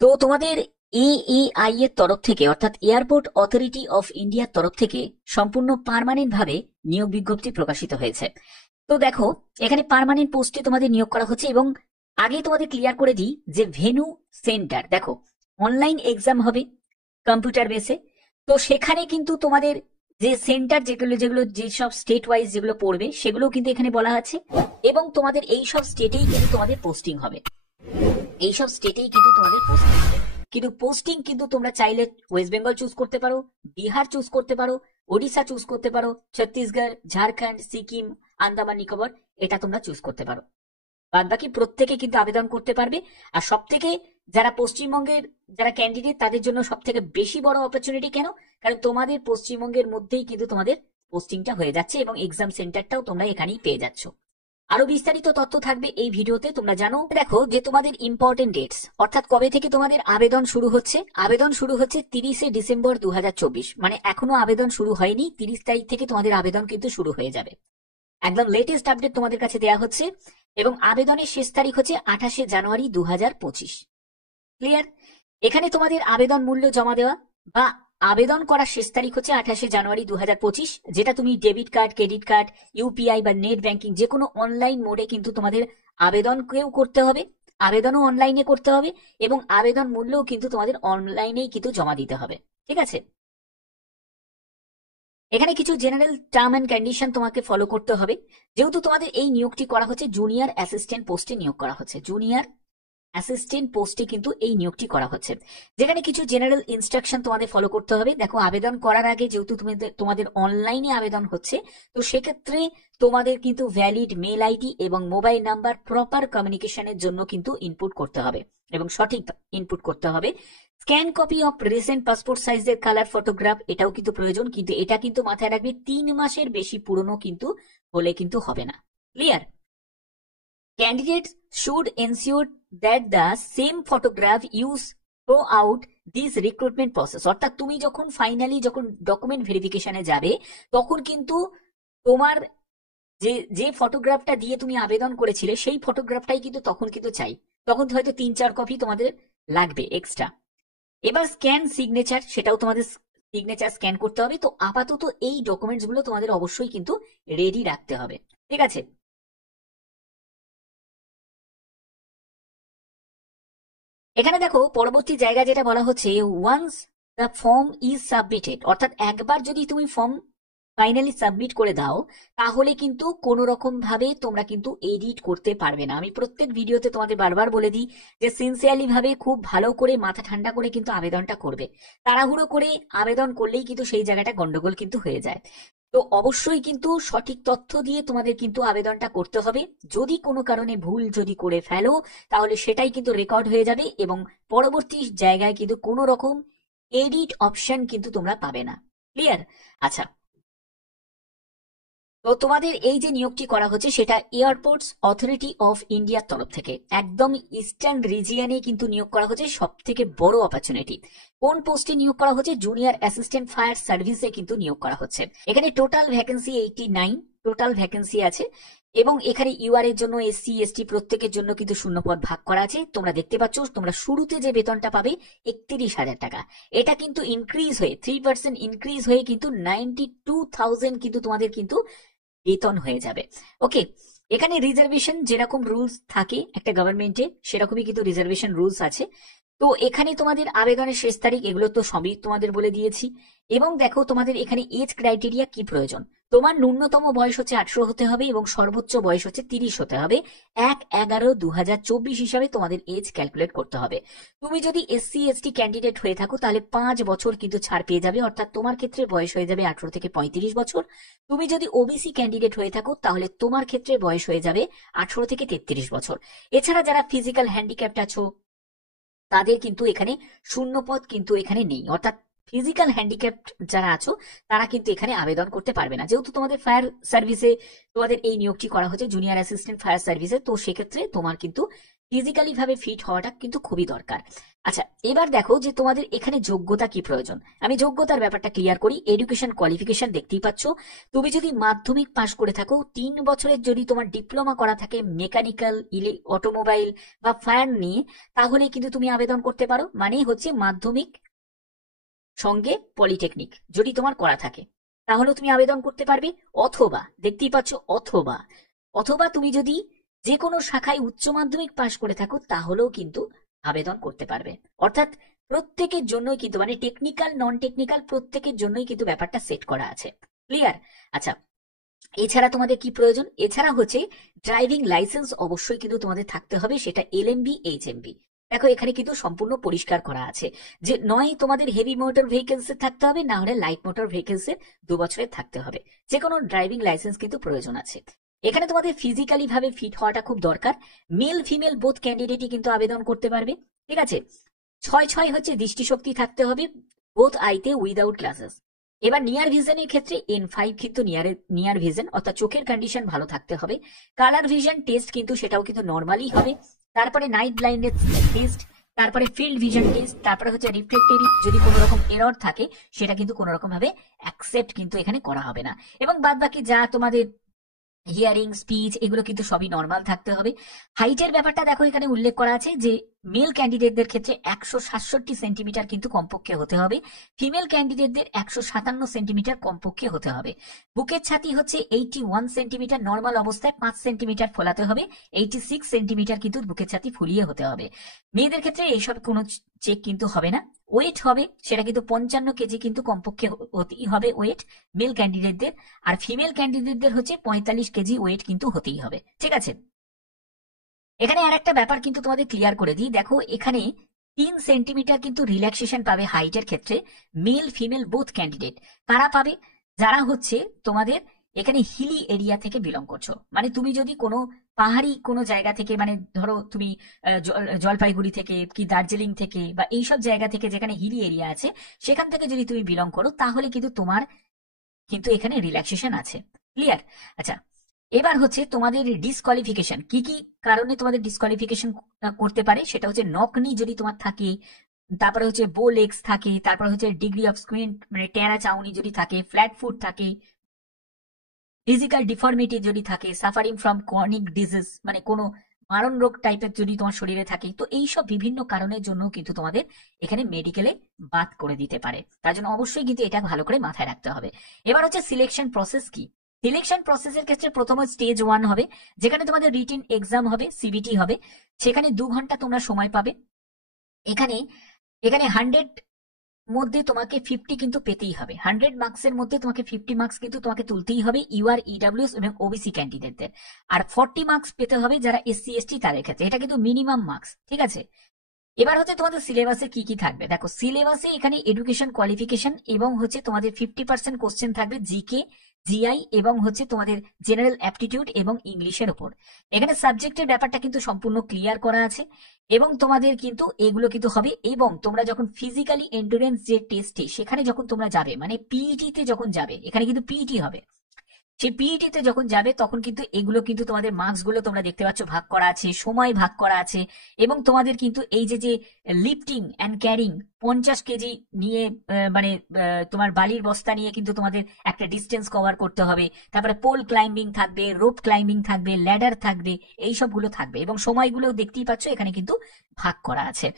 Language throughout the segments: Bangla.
তো তোমাদের এএআই এর তরফ থেকে অর্থাৎ এয়ারপোর্ট অথরিটি অফ ইন্ডিয়ার তরফ থেকে সম্পূর্ণ পার্মানেন্ট ভাবে নিয়োগ বিজ্ঞপ্তি প্রকাশিত হয়েছে। তো দেখো, এখানে পার্মানেন্ট পোস্টে তোমাদের নিয়োগ করা হচ্ছে এবং আগে তোমাদের ক্লিয়ার করে দিই যে ভেনু সেন্টার দেখো, অনলাইন এক্সাম হবে কম্পিউটার বেসে। তো সেখানে কিন্তু তোমাদের যে সেন্টার যেগুলো যেগুলো যেসব স্টেট ওয়াইজ যেগুলো পড়বে সেগুলো কিন্তু এখানে বলা আছে, এবং তোমাদের এই সব স্টেটেই কিন্তু তোমাদের পোস্টিং হবে। এইসব স্টেটেই কিন্তু তোমাদের পোস্টিং হবে, কিন্তু পোস্টিং কিন্তু তোমরা চাইলে ওয়েস্ট বেঙ্গল চুজ করতে পারো, বিহার চুজ করতে পারো, ওড়িশা চুজ করতে পারো, ছত্তিশগড়, ঝাড়খণ্ড, সিকিম, আন্দামান নিকোবর, এটা তোমরা চুজ করতে পারো। বাদ বাকি প্রত্যেকে কিন্তু আবেদন করতে পারবে। আর সব থেকে যারা পশ্চিমবঙ্গের যারা ক্যান্ডিডেট তাদের জন্য সব থেকে বেশি বড় অপরচুনিটি, কেন? কারণ তোমাদের পশ্চিমবঙ্গের মধ্যেই কিন্তু তোমাদের পোস্টিংটা হয়ে যাচ্ছে এবং এক্সাম সেন্টারটাও তোমরা এখানেই পেয়ে যাচ্ছ। আরো বিস্তারিত তথ্য থাকবে এই ভিডিওতে, তোমরা জানো। দেখো যে তোমাদের ইম্পর্টেন্ট ডেটস অর্থাৎ কবে থেকে তোমাদের আবেদন শুরু হচ্ছে। আবেদন শুরু হচ্ছে 30শে ডিসেম্বর 2024, মানে এখনো আবেদন শুরু হয়নি, 30 তারিখ থেকে তোমাদের আবেদন কিন্তু শুরু হয়ে যাবে। একদম লেটেস্ট আপডেট তোমাদের কাছে দেওয়া হচ্ছে এবং আবেদনের শেষ তারিখ হচ্ছে 28শে জানুয়ারি 2025। ক্লিয়ার? এখানে তোমাদের আবেদন মূল্য জমা দেওয়া বা আবেদন করার শেষ তারিখ হচ্ছে 28শে জানুয়ারি 2025, যেটা তুমি debit card, credit card, UPI বা নেট ব্যাংকিং যে কোনো অনলাইন মোডে কিন্তু তোমাদের আবেদনকেও করতে হবে, আবেদনও অনলাইনে করতে হবে এবং আবেদন মূল্যও কিন্তু তোমাদের অনলাইনেই কিন্তু জমা দিতে হবে। ঠিক আছে? এখানে কিছু জেনারেল টার্ম এন্ড কন্ডিশন তোমাকে ফলো করতে হবে। যেহেতু তোমাদের এই নিয়োগটি করা হচ্ছে জুনিয়র অ্যাসিস্ট্যান্ট পোস্টে নিয়োগ করা হচ্ছে, জুনিয়র অ্যাসিস্ট্যান্ট পোস্টে কিন্তু এই নিয়োগটি করা হচ্ছে, যেখানে কিছু জেনারেল ইনস্ট্রাকশন তোমাদের ফলো করতে হবে। দেখো, আবেদন করার আগে যেহেতু তোমাদের অনলাইনে আবেদন হচ্ছে, তো সেক্ষেত্রে তোমাদের কিন্তু ভ্যালিড মেল আইডি এবং মোবাইল নাম্বার প্রপার কমিউনিকেশনের জন্য কিন্তু ইনপুট করতে হবে এবং সঠিক ইনপুট করতে হবে। Scan copy of recent passport সাইজের কালার ফটোগ্রাফ, এটাও কিন্তু প্রয়োজন, কিন্তু এটা কিন্তু মাথায় রাখবে 3 মাসের বেশি পুরনো কিন্তু হলে কিন্তু হবে না। Clear? Candidates should ensure that the same photograph used throughout this recruitment process, অর্থাৎ তুমি যখন ফাইনালি যখন ডকুমেন্ট ভেরিফিকেশনে যাবে তখন কিন্তু তোমার যে যে ফটোগ্রাফটা দিয়ে তুমি আবেদন করেছিলে সেই ফটোগ্রাফটাই কিন্তু তখন কিন্তু চাই, তখন হয়তো 3-4 কপি তোমাদের লাগবে এক্সট্রা। এবার স্ক্যান সিগনেচার, সেটাও তোমাদের সিগনেচার স্ক্যান করতে হবে। তো আপাতত এই ডকুমেন্টস গুলো তোমাদের অবশ্যই কিন্তু রেডি রাখতে হবে। ঠিক আছে? এখানে দেখো পরবর্তী জায়গা যেটা বলা হচ্ছে, once the form is submitted, অর্থাৎ একবার যদি তুমি ফর্ম ফাইনালি সাবমিট করে দাও তাহলে কিন্তু কোনো রকম ভাবে তোমরা কিন্তু এডিট করতে পারবে না। আমি প্রত্যেক ভিডিওতে তোমাদের বারবার বলে দিই যে সিনসিয়ারলি ভাবে খুব ভালো করে মাথা ঠান্ডা করে কিন্তু আবেদনটা করবে। তাড়াহুড়ো করে আবেদন করলেই কিন্তু সেই জায়গাটা গন্ডগোল কিন্তু হয়ে যায়। তো অবশ্যই কিন্তু সঠিক তথ্য দিয়ে তোমাদের কিন্তু আবেদনটা করতে হবে। যদি কোনো কারণে ভুল যদি করে ফেলো তাহলে সেটাই কিন্তু রেকর্ড হয়ে যাবে এবং পরবর্তী জায়গায় কিন্তু কোনো রকম এডিট অপশন কিন্তু তোমরা পাবে না। ক্লিয়ার? আচ্ছা, তো তোমাদের এই যে নিয়োগটি করা হচ্ছে সেটা এয়ারপোর্টস অথরিটি অফ ইন্ডিয়ার তরফ থেকে একদম ইস্টার্ন রিজিয়নে কিন্তু নিয়োগ করা হচ্ছে, সব থেকে বড় অপরচুনিটি। কোন পোস্টে নিয়োগ করা হচ্ছে? জুনিয়র অ্যাসিস্ট্যান্ট ফায়ার সার্ভিসে কিন্তু নিয়োগ করা হচ্ছে। এখানে টোটাল ভ্যাকেন্সি 89 টোটাল ভ্যাকেন্সি আছে এবং এখানে ইউআর এর জন্য এসসি এসটি প্রত্যেকের জন্য কিন্তু শূন্যপদ ভাগ করা আছে। তোমরা দেখতে পাচ্ছ তোমরা শুরুতে যে বেতনটা পাবে 31,000 টাকা, এটা কিন্তু ইনক্রিজ হয়ে 3% ইনক্রিজ হয়ে কিন্তু 92,000 কিন্তু তোমাদের কিন্তু বেতন হয়ে যাবে। ওকে, এখানে রিজার্ভেশন যেরকম রুলস থাকে একটা গভর্নমেন্টে সেরকমই কিন্তু রিজার্ভেশন রুলস আছে। তো এখানে তোমাদের আবেদনের শেষ তারিখ এগুলো তো সবই তোমাদের বলে দিয়েছি। এবং দেখো তোমাদের এখানে এজ ক্রাইটেরিয়া কি প্রয়োজন। তোমার ন্যূনতম বয়স হচ্ছে 18 হতে হবে এবং সর্বোচ্চ বয়স হচ্ছে 30 হতে হবে। 1/11/2024 হিসাবে তোমাদের এজ ক্যালকুলেট করতে হবে। তুমি যদি এসসি এসটি ক্যান্ডিডেট হয়ে থাকো তাহলে 5 বছর কিন্তু ছাড় পেয়ে যাবে, অর্থাৎ তোমার ক্ষেত্রে বয়স হয়ে যাবে 18 থেকে 35 বছর। তুমি যদি ওবিসি ক্যান্ডিডেট হয়ে থাকো তাহলে তোমার ক্ষেত্রে বয়স হয়ে যাবে 18 থেকে 33 বছর। এছাড়া যারা ফিজিক্যাল হ্যান্ডিক্যাপ্ট আছো তাদের কিন্তু এখানে শূন্যপদ কিন্তু এখানে নেই, অর্থাৎ ফিজিক্যাল হ্যান্ডিক্যাপ্ট যারা আছো তারা কিন্তু এখানে আবেদন করতে পারবে না। যেহেতু তোমাদের ফায়ার সার্ভিসে তোমাদের এই নিয়োগটি করা হচ্ছে জুনিয়র অ্যাসিস্ট্যান্ট ফায়ার সার্ভিসে, তো সেক্ষেত্রে তোমার কিন্তু ফিজিক্যালি ভাবে ফিট হওয়াটা কিন্তু খুবই দরকার। আচ্ছা, এবার দেখো যে তোমাদের এখানে যোগ্যতা কি প্রয়োজন। আমি যোগ্যতার ব্যাপারটা ক্লিয়ার করি। এডুকেশন কোয়ালিফিকেশন দেখতেই পাচ্ছ। তুমি যদি মাধ্যমিক পাশ করে থাকো, 3 বছরের যদি তোমার ডিপ্লোমা করা থাকে মেকানিক্যাল, অটোমোবাইল বা ফায়ার নিয়ে, তাহলে কিন্তু তুমি আবেদন করতে পারো। মানে হচ্ছে মাধ্যমিক সঙ্গে পলিটেকনিক যদি তোমার করা থাকে, তাহলে তুমি আবেদন করতে পারবে। অথবা দেখতেই পাচ্ছ, অথবা অথবা তুমি যদি যে কোনো শাখায় উচ্চ মাধ্যমিক পাশ করে থাকো, তাহলেও কিন্তু আবেদন করতে পারবে। অর্থাৎ প্রত্যেকের জন্যই কিন্তু, মানে টেকনিক্যাল নন টেকনিক্যাল প্রত্যেকের জন্যই কিন্তু ব্যাপারটা সেট করা আছে। ক্লিয়ার? আচ্ছা, এছাড়া তোমাদের কি প্রয়োজন? এছাড়া হচ্ছে ড্রাইভিং লাইসেন্স অবশ্যই কিন্তু তোমাদের থাকতে হবে, সেটা এলএমবি এইচএমবি। দেখো এখানে কিন্তু সম্পূর্ণ পরিষ্কার করা আছে যে নয় তোমাদের হেভি মোটর ভেহিকেলস এর থাকতে হবে, না হলে লাইট মোটর ভেহিকেলস এর 2 বছরের থাকতে হবে। যে কোনো ড্রাইভিং লাইসেন্স কিন্তু প্রয়োজন আছে। এখানে তোমাদের ফিজিক্যালি ভাবে ফিট হওয়াটা খুব দরকার। মেল ফিমেল বোথ ক্যান্ডিডেটই কিন্তু আবেদন করতে পারবে। ঠিক আছে? 6 হচ্ছে দৃষ্টিশক্তি থাকতে হবে বোথ আইতে উইদাউট গ্লাসেস। এবার নিয়ার ভিশনের ক্ষেত্রে N5 কিন্তু নিয়ার ভিশন, অর্থাৎ চোখের কন্ডিশন ভালো থাকতে হবে। কালার ভিশন টেস্ট কিন্তু সেটাও কিন্তু নর্মালি হবে। তারপরে নাইট ব্লাইন্ডনেস টেস্ট, তারপরে ফিল্ড ভিশন টেস্ট, তারপরে হচ্ছে রিফ্লেক্টরি যদি কোনো রকম এরর থাকে সেটা কিন্তু কোনো রকম ভাবে অ্যাকসেপ্ট কিন্তু এখানে করা হবে না। এবং বাদ বাকি যা তোমাদের হিয়ারিং, স্পিচ, এগুলো কিন্তু সবই নর্মাল থাকতে হবে। হাইটের ব্যাপারটা দেখো এখানে উল্লেখ করা আছে যে মেল ক্যান্ডিডেটদের ক্ষেত্রে 167 সেন্টিমিটার কিন্তু কমপক্ষে হতে হবে, ফিমেল ক্যান্ডিডেটদের 157 সেন্টিমিটার কমপক্ষে হতে হবে। বুকের ছাতি হচ্ছে 81 সেন্টিমিটার, নর্মাল অবস্থায় 5 সেন্টিমিটার ফোলাতে হবে, 86 সেন্টিমিটার কিন্তু বুকের ছাতি ফুলিয়ে হতে হবে। মেয়েদের ক্ষেত্রে এইসব কোনো চেক কিন্তু হবে না। ওয়েট হবে সেটা কিন্তু 55 কেজি কিন্তু কমপক্ষে হতেই হবে ওয়েট মেল ক্যান্ডিডেটদের, আর ফিমেল ক্যান্ডিডেটদের হচ্ছে 45 কেজি ওয়েট কিন্তু হতেই হবে। ঠিক আছে? এখানে আর একটা ব্যাপার কিন্তু তোমাদের ক্লিয়ার করে দিই। দেখো এখানে 3 সেন্টিমিটার কিন্তু রিল্যাক্সেশন পাবে হাইটের ক্ষেত্রে মেল ফিমেল বোথ ক্যান্ডিডেট। কারা পাবে? যারা হচ্ছে তোমাদের এখানে হিলি এরিয়া থেকে বিলং করছো। মানে তুমি যদি কোনো পাহাড়ি কোনো জায়গা থেকে, মানে ধরো তুমি জলপাইগুড়ি থেকে কি দার্জিলিং থেকে বা এইসব জায়গা থেকে যেখানে হিলি এরিয়া আছে, সেখান থেকে যদি তুমি বিলং করো, তাহলে কিন্তু তোমার কিন্তু এখানে রিল্যাক্সেশন আছে। ক্লিয়ার? আচ্ছা, এবার হচ্ছে তোমাদের ডিসকোয়ালিফিকেশন। কি কি কারণে তোমাদের ডিসকোয়ালিফিকেশন করতে পারে সেটা হচ্ছে নকনি যদি তোমার থাকে, তারপরে হচ্ছে বো লেগস থাকে, তারপরে হচ্ছে ডিগ্রি অফ স্কুইন্ট মানে টেরা চাউনি যদি থাকে, ফ্ল্যাট ফুট থাকে, ফিজিক্যাল ডিফর্মিটি যদি থাকে, সাফারিং ফ্রম ক্রনিক ডিজিজ মানে কোনো মারণ রোগ টাইপের যদি তোমার শরীরে থাকে, তো এইসব বিভিন্ন কারণের জন্য কিন্তু তোমাদের এখানে মেডিকেলে বাদ করে দিতে পারে। তার জন্য অবশ্যই কিন্তু এটা ভালো করে মাথায় রাখতে হবে। এবার হচ্ছে সিলেকশন প্রসেস কি। সিলেকশন প্রসেসের ক্ষেত্রে প্রথমে স্টেজ 1 হবে, যেখানে তোমাদের রিটেন এক্সাম হবে, সিবিটি হবে। সেখানে 2 ঘন্টা তোমরা সময় পাবে। এখানে এখানে 100 মধ্যে তোমাকে 50 কিন্তু পেতেই হবে। 100 মার্কসের মধ্যে তোমাকে 50 মার্কস কিন্তু তোমাকে তুলতেই হবে ইউআর, ইডাব্লিউএস এবং ওবিসি ক্যান্ডিডেটদের। আর 40 মার্কস পেতে হবে যারা এসসি এসটি তাদের ক্ষেত্রে। এটা কিন্তু মিনিমাম মার্কস। ঠিক আছে? এবার হচ্ছে তোমাদের সিলেবাসে কি কি থাকবে। দেখো সিলেবাসে এখানে এডুকেশন কোয়ালিফিকেশন এবং হচ্ছে তোমাদের 50% কোশ্চেন থাকবে জিকে, জিআই এবং হচ্ছে তোমাদের জেনারেল অ্যাপটিটিউড এবং ইংলিশের উপর। এখানে সাবজেক্টের ব্যাপারটা কিন্তু সম্পূর্ণ ক্লিয়ার করা আছে এবং তোমাদের কিন্তু এগুলো কিন্তু হবে। এবং তোমরা যখন ফিজিক্যালি এন্ডুরেন্স যে টেস্টে সেখানে যখন তোমরা যাবে, মানে পিইটি তে যখন যাবে, এখানে কিন্তু পিইটি হবে, সেই পিইটি তে যখন যাবে তখন কিন্তু এগুলো কিন্তু তোমাদের মার্কস গুলো তোমরা দেখতে পাচ্ছ ভাগ করা আছে, সময় ভাগ করা আছে। এবং তোমাদের কিন্তু এই যে যে লিফটিং অ্যান্ড ক্যারিং 50 কেজি নিয়ে মানে তোমার বালির বস্তা নিয়ে কিন্তু তোমাদের একটা ডিস্টেন্স কভার করতে হবে। তারপরে পোল ক্লাইম্বিং থাকবে, রোপ ক্লাইম্বিং থাকবে, ল্যাডার থাকবে, এই সবগুলো থাকবে এবং সময়গুলো দেখতেই পাচ্ছ এখানে কিন্তু ভাগ করা আছে।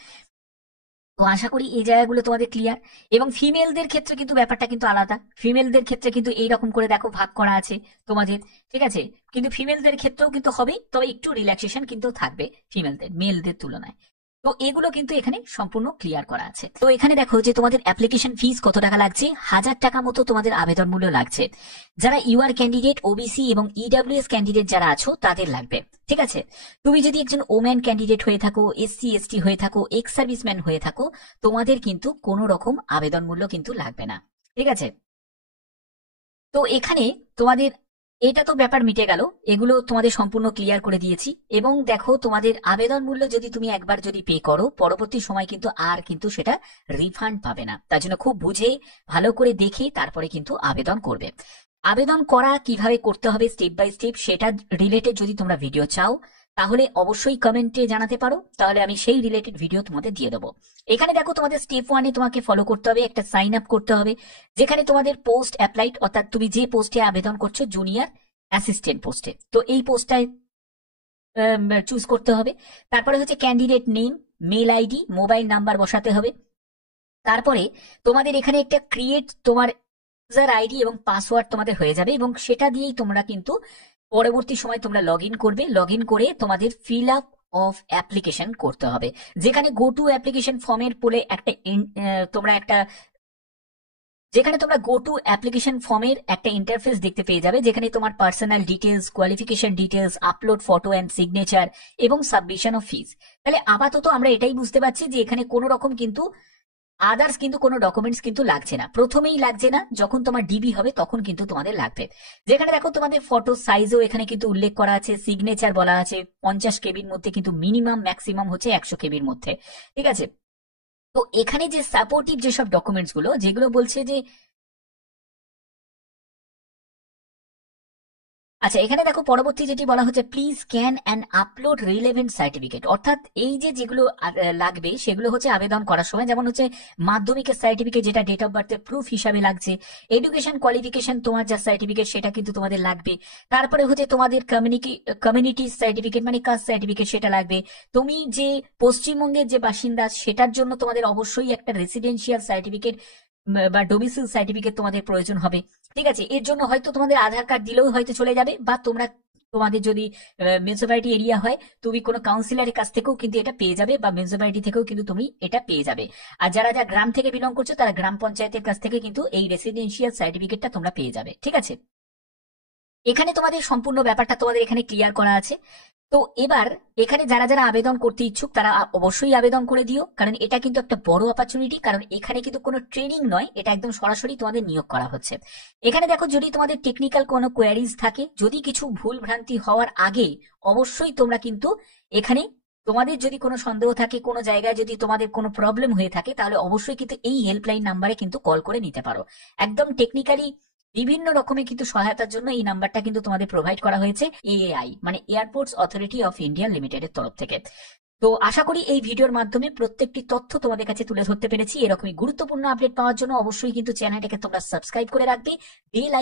তো আশা করি এই জায়গাগুলো তোমাদের ক্লিয়ার। এবং ফিমেলদের ক্ষেত্রে কিন্তু ব্যাপারটা কিন্তু আলাদা। ফিমেলদের ক্ষেত্রে কিন্তু এইরকম করে দেখো ভাগ করা আছে তোমাদের। ঠিক আছে? কিন্তু ফিমেলদের ক্ষেত্রেও কিন্তু হবে, তবে একটু রিল্যাক্সেশন কিন্তু থাকবে ফিমেলদের মেলদের তুলনায়। তো এগুলো কিন্তু এখানে সম্পূর্ণ ক্লিয়ার করা আছে। তো এখানে দেখো যে তোমাদের অ্যাপ্লিকেশন ফিস কত টাকা লাগছে। 1000 টাকা মতো তোমাদের আবেদন মূল্য লাগছে। যারা ইউআর ক্যান্ডিডেট, ওবিসি এবং ইডাব্লিউএস ক্যান্ডিডেট যারা আছো তাদের লাগবে। ঠিক আছে? তুমি যদি একজন ওম্যান ক্যান্ডিডেট হয়ে থাকো, এসসি এসটি হয়ে থাকো, এক্স সার্ভিসম্যান হয়ে থাকো, তোমাদের কিন্তু কোনো রকম আবেদন মূল্য কিন্তু লাগবে না। ঠিক আছে? তো এখানে তোমাদের এটা তো ব্যাপার মিটে গেল, এগুলো তোমাদের সম্পূর্ণ ক্লিয়ার করে দিয়েছি। এবং দেখো তোমাদের আবেদন মূল্য যদি তুমি একবার যদি পে করো, পরবর্তী সময় কিন্তু আর কিন্তু সেটা রিফান্ড পাবে না। তার জন্য খুব বুঝে ভালো করে দেখে তারপরে কিন্তু আবেদন করবে। আবেদন করা কিভাবে করতে হবে স্টেপ বাই স্টেপ সেটা রিলেটেড যদি তোমরা ভিডিও চাও, তাহলে অবশ্যই কমেন্টে জানাতে পারো, তাহলে আমি সেই রিলেটেড ভিডিও তোমাদের দিয়ে দেবো। এখানে দেখো তোমাদের স্টেপ 1-এ তোমাকে ফলো করতে হবে, একটা সাইন আপ করতে হবে, যেখানে তোমাদের পোস্ট অ্যাপ্লাইড, অর্থাৎ তুমি যে পোস্টে আবেদন করছো জুনিয়র অ্যাসিস্ট্যান্ট পোস্টে, তো এই পোস্টটায় চুজ করতে হবে। তারপরে হচ্ছে candidate name, mail ID, mobile number বসাতে হবে। তারপরে তোমাদের এখানে একটা ক্রিয়েট তোমার ইউজার আইডি এবং পাসওয়ার্ড তোমাদের হয়ে যাবে, এবং সেটা দিয়েই তোমরা কিন্তু পরবর্তী সময় তোমরা লগ ইন করবে। লগ ইন করে তোমাদের ফিল আপ অফ অ্যাপ্লিকেশন করতে হবে, যেখানে গো টু অ্যাপ্লিকেশন ফর্মের বলে একটা তোমরা একটা যেখানে তোমরা গো টু অ্যাপ্লিকেশন ফর্মের একটা ইন্টারফেস দেখতে পেয়ে যাবে, যেখানে তোমার personal details, qualification details, upload photo and signature এবং সাবমিশন অফ ফিস। তাহলে আপাতত আমরা এটাই বুঝতে পারছি যে এখানে কোনো রকম কিন্তু আদার্স কিন্তু কোনো ডকুমেন্টস কিন্তু লাগছে না, প্রথমেই লাগছে না, যখন তোমার ডিবি হবে তখন কিন্তু তোমাদের লাগবে। যেখানে দেখো তোমাদের ফটো সাইজও এখানে কিন্তু উল্লেখ করা আছে, সিগনেচার বলা আছে 50 কেবির মধ্যে, কিন্তু মিনিমাম ম্যাক্সিমাম হচ্ছে 100 কেবির মধ্যে, ঠিক আছে। তো এখানে যে সাপোর্টিভ যেসব ডকুমেন্টস গুলো, যেগুলো বলছে যে আচ্ছা, এখানে দেখো পরবর্তী যেটি বলা হচ্ছে please scan and upload relevant certificate, অর্থাৎ এই যে যেগুলো লাগবে সেগুলো হচ্ছে আবেদন করার সময়, যেমন হচ্ছে মাধ্যমিকের সার্টিফিকেট, যেটা ডেট অফ বার্থের প্রুফ হিসাবে লাগছে, এডুকেশন কোয়ালিফিকেশন তোমার যা সার্টিফিকেট সেটা কিন্তু তোমাদের লাগবে। তারপরে হচ্ছে তোমাদের কমিউনিটি সার্টিফিকেট মানে কাস্ট সার্টিফিকেট সেটা লাগবে। তুমি যে পশ্চিমবঙ্গের যে বাসিন্দা সেটার জন্য তোমাদের অবশ্যই একটা রেসিডেন্সিয়াল সার্টিফিকেট বা ডোমিসাইল সার্টিফিকেট তোমাদের প্রয়োজন হবে, ঠিক আছে। এর জন্য হয়তো তোমাদের আধার কার্ড দিলেও হয়তো চলে যাবে, বা তোমরা তোমাদের যদি মিউনিসিপ্যালিটি এরিয়া হয় তুমি কোনো কাউন্সিলরের কাছ থেকেও কিন্তু এটা পেয়ে যাবে, বা মিউনিসিপ্যালিটি থেকেও কিন্তু তুমি এটা পেয়ে যাবে। আর যারা যারা গ্রাম থেকে বিলং করছো তারা গ্রাম পঞ্চায়েতের কাছ থেকে কিন্তু এই রেসিডেন্সিয়াল সার্টিফিকেটটা তোমরা পেয়ে যাবে, ঠিক আছে। এখানে তোমাদের সম্পূর্ণ ব্যাপারটা তোমাদের এখানে ক্লিয়ার করা আছে। তো এবার এখানে যারা যারা আবেদন করতে ইচ্ছুক তারা অবশ্যই আবেদন করে দিও, কারণ এটা কিন্তু একটা বড় অপরচুনিটি, কারণ এখানে কিন্তু কোনো ট্রেনিং নয়, এটা একদম সরাসরি তোমাদের নিয়োগ করা হচ্ছে। এখানে দেখো যদি তোমাদের টেকনিক্যাল কোনো কোয়ারিজ থাকে, যদি কিছু ভুল ভ্রান্তি হওয়ার আগে অবশ্যই তোমরা কিন্তু এখানে তোমাদের যদি কোনো সন্দেহ থাকে, কোনো জায়গায় যদি তোমাদের কোনো প্রবলেম হয়ে থাকে, তাহলে অবশ্যই কিন্তু এই হেল্পলাইন নাম্বারে কিন্তু কল করে নিতে পারো। একদম টেকনিক্যালি বিভিন্ন রকমের কিন্তু সহায়তার জন্য এই নাম্বারটা কিন্তু তোমাদের প্রোভাইড করা হয়েছে এএআই মানে এয়ারপোর্টস অথরিটি অফ ইন্ডিয়া লিমিটেডের তরফ থেকে। তো আশা করি এই ভিডিওর মাধ্যমে প্রত্যেকটি তথ্য তোমাদের কাছে তুলে ধরতে পেরেছি। এরকমই গুরুত্বপূর্ণ আপডেট পাওয়ার জন্য অবশ্যই কিন্তু চ্যানেলটাকে তোমরা সাবস্ক্রাইব করে রাখবে, বেল